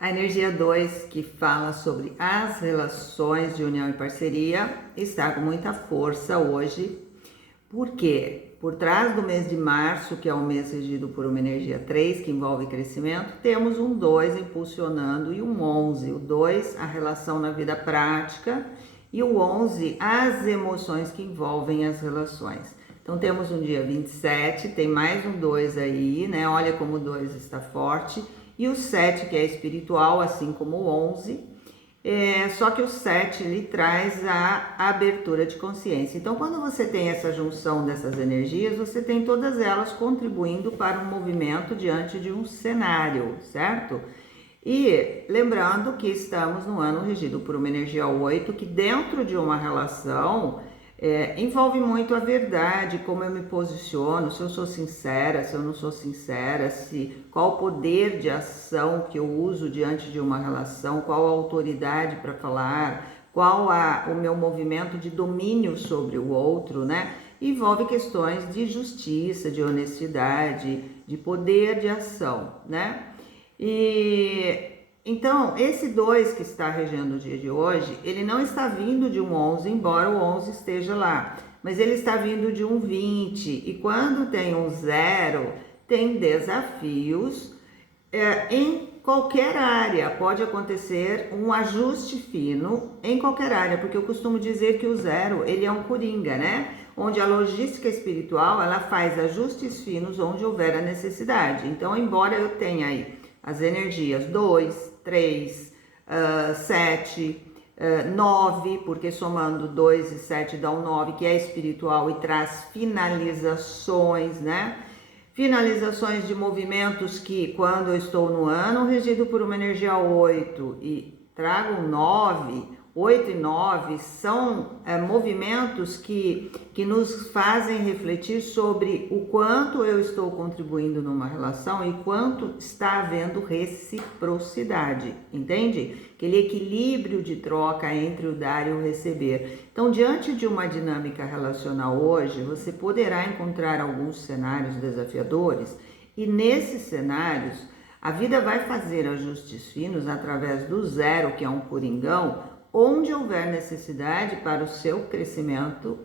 A energia 2, que fala sobre as relações de união e parceria, está com muita força hoje. Por quê? Por trás do mês de março, que é um mês regido por uma energia 3, que envolve crescimento, temos um 2 impulsionando e um 11. O 2, a relação na vida prática, e o 11, as emoções que envolvem as relações. Então temos um dia 27, tem mais um 2 aí, né? Olha como o 2 está forte. E o 7, que é espiritual, assim como o 11, só que o 7 ele traz a abertura de consciência. Então, quando você tem essa junção dessas energias, você tem todas elas contribuindo para um movimento diante de um cenário, certo? E lembrando que estamos no ano regido por uma energia 8, que dentro de uma relação envolve muito a verdade, como eu me posiciono, se eu sou sincera, se eu não sou sincera, qual o poder de ação que eu uso diante de uma relação, qual a autoridade para falar, qual o meu movimento de domínio sobre o outro, né? Envolve questões de justiça, de honestidade, de poder de ação, né? Então, esse 2 que está regendo o dia de hoje, ele não está vindo de um 11, embora o 11 esteja lá, mas ele está vindo de um 20, e quando tem um 0, tem desafios em qualquer área. Pode acontecer um ajuste fino em qualquer área, porque eu costumo dizer que o 0, ele é um coringa, né? Onde a logística espiritual, ela faz ajustes finos onde houver a necessidade. Então, embora eu tenha aí as energias 2, 3, 7, 9, porque somando 2 e 7 dá um 9, que é espiritual e traz finalizações, né? Finalizações de movimentos que, quando eu estou no ano regido por uma energia 8 e trago um 9, 8 e 9 são movimentos que nos fazem refletir sobre o quanto eu estou contribuindo numa relação e quanto está havendo reciprocidade, entende? Aquele equilíbrio de troca entre o dar e o receber. Então, diante de uma dinâmica relacional hoje, você poderá encontrar alguns cenários desafiadores e nesses cenários a vida vai fazer ajustes finos através do 0, que é um coringão, onde houver necessidade para o seu crescimento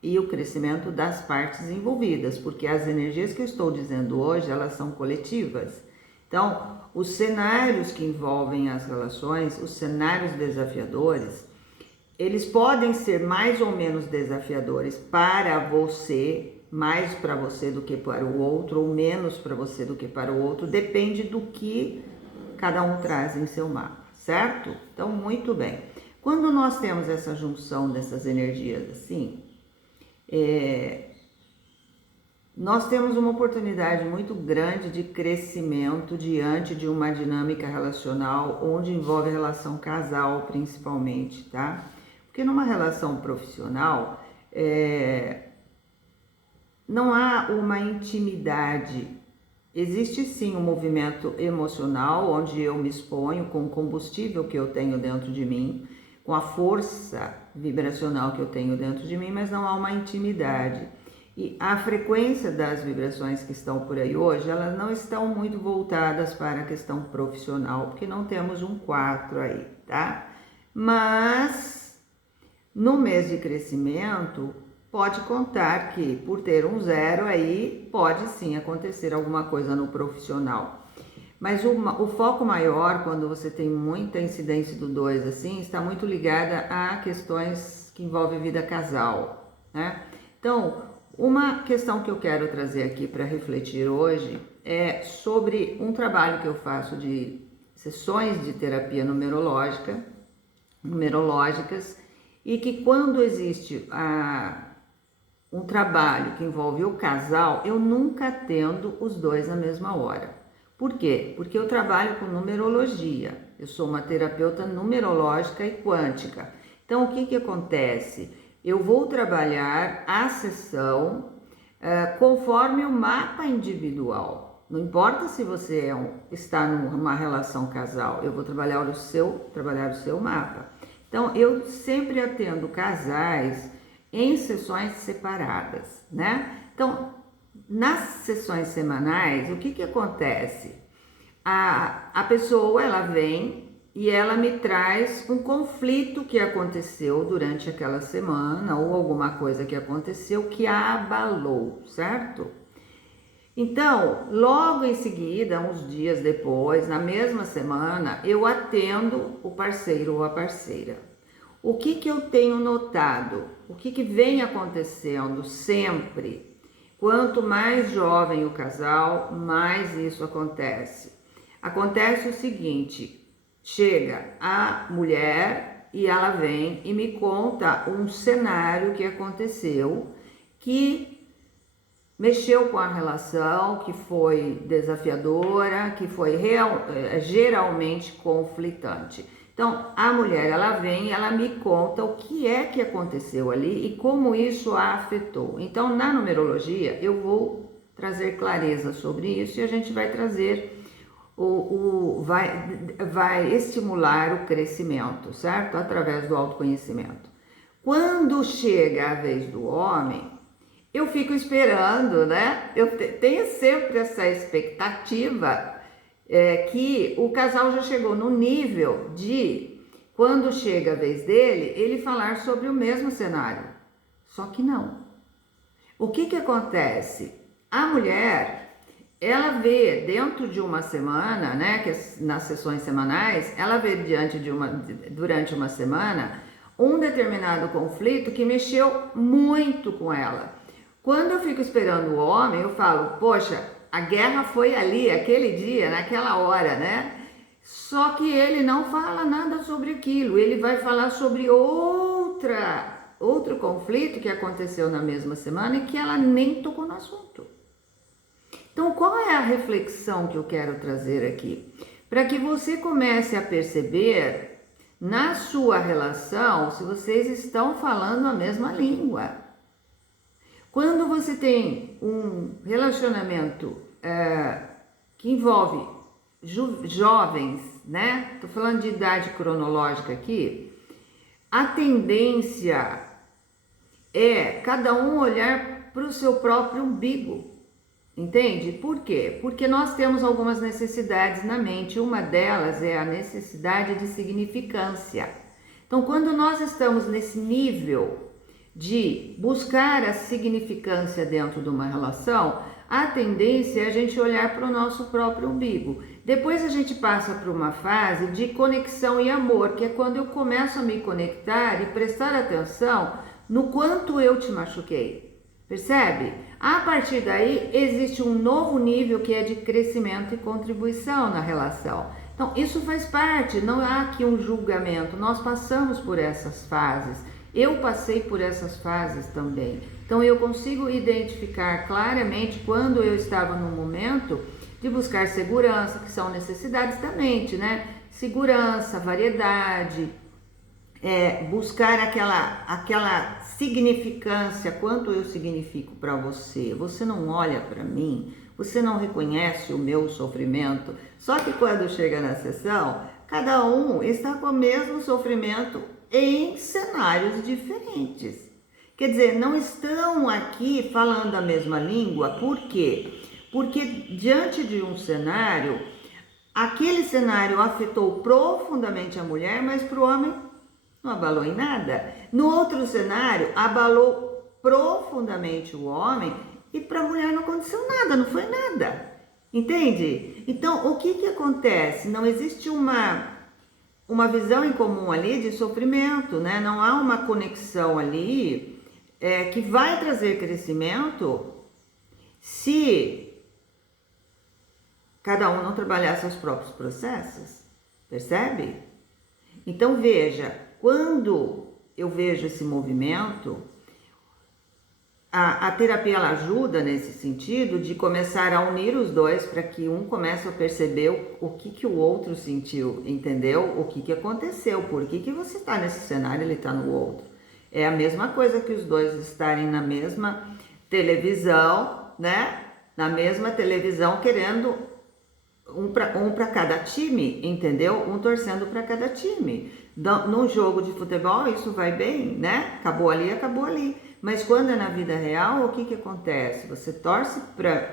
e o crescimento das partes envolvidas, porque as energias que eu estou dizendo hoje, elas são coletivas. Então, os cenários que envolvem as relações, os cenários desafiadores, eles podem ser mais ou menos desafiadores para você, mais para você do que para o outro, ou menos para você do que para o outro, depende do que cada um traz em seu mapa, certo? Então, muito bem. Quando nós temos essa junção dessas energias assim, nós temos uma oportunidade muito grande de crescimento diante de uma dinâmica relacional onde envolve a relação casal principalmente, tá? Porque numa relação profissional, não há uma intimidade. Existe sim um movimento emocional onde eu me exponho com o combustível que eu tenho dentro de mim, com a força vibracional que eu tenho dentro de mim, mas não há uma intimidade. E a frequência das vibrações que estão por aí hoje, elas não estão muito voltadas para a questão profissional, porque não temos um 4 aí, tá? Mas no mês de crescimento, pode contar que por ter um 0 aí, pode sim acontecer alguma coisa no profissional. Mas o foco maior, quando você tem muita incidência do 2 assim, está muito ligada a questões que envolvem vida casal, né? Então, uma questão que eu quero trazer aqui para refletir hoje é sobre um trabalho que eu faço de sessões de terapia numerológicas, e que quando existe um trabalho que envolve o casal, eu nunca atendo os 2 na mesma hora. Por quê? Porque eu trabalho com numerologia, eu sou uma terapeuta numerológica e quântica. Então, o que acontece? Eu vou trabalhar a sessão conforme o mapa individual. Não importa se você está numa relação casal, eu vou trabalhar o seu mapa. Então, eu sempre atendo casais em sessões separadas, né? Então, nas sessões semanais, o que acontece? a pessoa, ela vem e ela me traz um conflito que aconteceu durante aquela semana ou alguma coisa que aconteceu que a abalou, certo? Então, logo em seguida, uns dias depois, na mesma semana, eu atendo o parceiro ou a parceira. O que eu tenho notado? O que vem acontecendo sempre? Quanto mais jovem o casal, mais isso acontece. Acontece o seguinte: chega a mulher e ela vem e me conta um cenário que aconteceu que mexeu com a relação, que foi desafiadora, que foi geralmente conflitante. Então, a mulher, ela vem e ela me conta o que é que aconteceu ali e como isso a afetou. Então, na numerologia, eu vou trazer clareza sobre isso e a gente vai trazer vai estimular o crescimento, certo? Através do autoconhecimento. Quando chega a vez do homem, eu fico esperando, né? Eu tenho sempre essa expectativa que o casal já chegou no nível de, quando chega a vez dele, ele falar sobre o mesmo cenário. Só que não. O que acontece? A mulher, ela vê dentro de uma semana, né? Que nas sessões semanais, ela vê durante uma semana um determinado conflito que mexeu muito com ela. Quando eu fico esperando o homem, eu falo, poxa, a guerra foi ali, aquele dia, naquela hora, né? Só que ele não fala nada sobre aquilo, ele vai falar sobre outro conflito que aconteceu na mesma semana e que ela nem tocou no assunto. Então, qual é a reflexão que eu quero trazer aqui? Para que você comece a perceber na sua relação se vocês estão falando a mesma língua. Quando você tem um relacionamento que envolve jovens, né? Tô falando de idade cronológica aqui. A tendência é cada um olhar para o seu próprio umbigo, entende? Por quê? Porque nós temos algumas necessidades na mente. Uma delas é a necessidade de significância. Então, quando nós estamos nesse nível de buscar a significância dentro de uma relação, a tendência é a gente olhar para o nosso próprio umbigo. Depois a gente passa para uma fase de conexão e amor, que é quando eu começo a me conectar e prestar atenção no quanto eu te machuquei. Percebe? A partir daí existe um novo nível que é de crescimento e contribuição na relação. Então isso faz parte, não há aqui um julgamento, nós passamos por essas fases. Eu passei por essas fases também. Então eu consigo identificar claramente quando eu estava no momento de buscar segurança, que são necessidades da mente, né? Segurança, variedade, buscar aquela significância, quanto eu significo para você. Você não olha para mim, você não reconhece o meu sofrimento. Só que quando chega na sessão, cada um está com o mesmo sofrimento em cenários diferentes. Quer dizer, não estão aqui falando a mesma língua. Por quê? Porque diante de um cenário, aquele cenário afetou profundamente a mulher, mas para o homem não abalou em nada. No outro cenário, abalou profundamente o homem e para a mulher não aconteceu nada, não foi nada. Entende? Então, o que acontece? Não existe uma visão em comum ali de sofrimento, né? Não há uma conexão ali que vai trazer crescimento se cada um não trabalhar seus próprios processos, percebe? Então veja, quando eu vejo esse movimento, a terapia ela ajuda nesse sentido de começar a unir os dois para que um comece a perceber o que o outro sentiu, entendeu? O que aconteceu, por que você está nesse cenário e ele está no outro. É a mesma coisa que os dois estarem na mesma televisão, né? Na mesma televisão querendo um para cada time, entendeu? Um torcendo para cada time. Num jogo de futebol isso vai bem, né? Acabou ali, acabou ali. Mas quando é na vida real, o que acontece? Você torce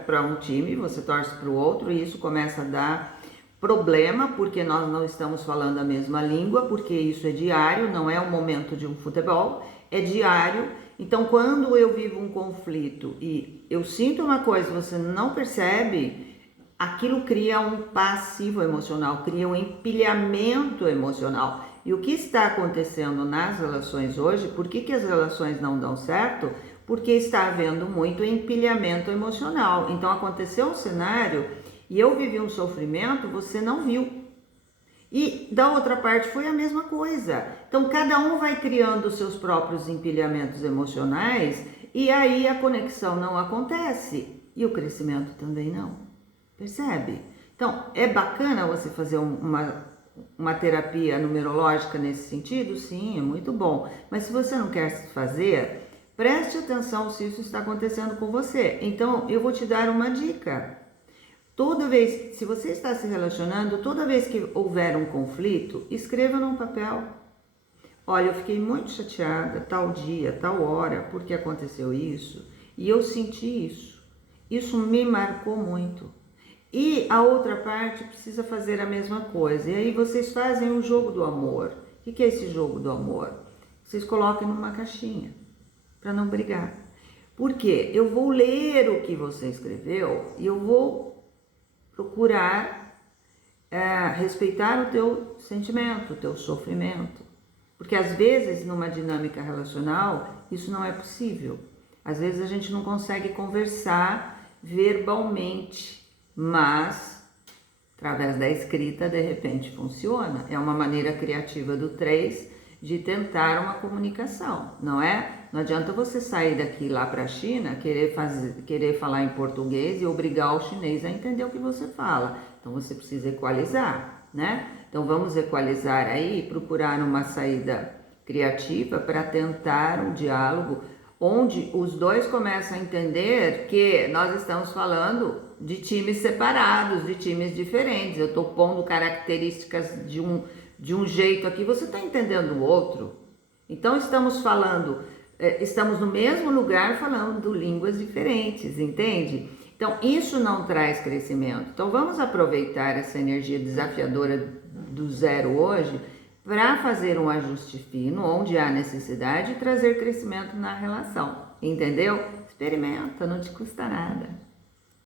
para um time, você torce para o outro e isso começa a dar problema, porque nós não estamos falando a mesma língua, porque isso é diário, não é o momento de um futebol, é diário. Então, quando eu vivo um conflito e eu sinto uma coisa e você não percebe, aquilo cria um passivo emocional, cria um empilhamento emocional. E o que está acontecendo nas relações hoje, por que as relações não dão certo? Porque está havendo muito empilhamento emocional. Então, aconteceu um cenário e eu vivi um sofrimento, você não viu. E da outra parte foi a mesma coisa. Então cada um vai criando os seus próprios empilhamentos emocionais e aí a conexão não acontece e o crescimento também não. Percebe? Então é bacana você fazer uma terapia numerológica nesse sentido? Sim, é muito bom. Mas se você não quer fazer, preste atenção se isso está acontecendo com você. Então eu vou te dar uma dica. Toda vez, se você está se relacionando, toda vez que houver um conflito, escreva num papel. Olha, eu fiquei muito chateada tal dia, tal hora, porque aconteceu isso, e eu senti isso. Isso me marcou muito. E a outra parte precisa fazer a mesma coisa. E aí vocês fazem o jogo do amor. O que é esse jogo do amor? Vocês coloquem numa caixinha, para não brigar. Por quê? Eu vou ler o que você escreveu e eu vou procurar respeitar o teu sentimento, o teu sofrimento. Porque às vezes numa dinâmica relacional isso não é possível. Às vezes a gente não consegue conversar verbalmente, mas através da escrita de repente funciona. É uma maneira criativa do 3 de tentar uma comunicação, não é? Não adianta você sair daqui lá para a China, querer falar em português e obrigar o chinês a entender o que você fala. Então você precisa equalizar, né? Então vamos equalizar aí, procurar uma saída criativa para tentar um diálogo onde os dois começam a entender que nós estamos falando de times separados, de times diferentes. Eu estou pondo características de um jeito aqui, você está entendendo o outro. Então estamos no mesmo lugar falando línguas diferentes, entende? Então isso não traz crescimento. Então vamos aproveitar essa energia desafiadora do 0 hoje para fazer um ajuste fino, onde há necessidade, e trazer crescimento na relação, entendeu? Experimenta, não te custa nada.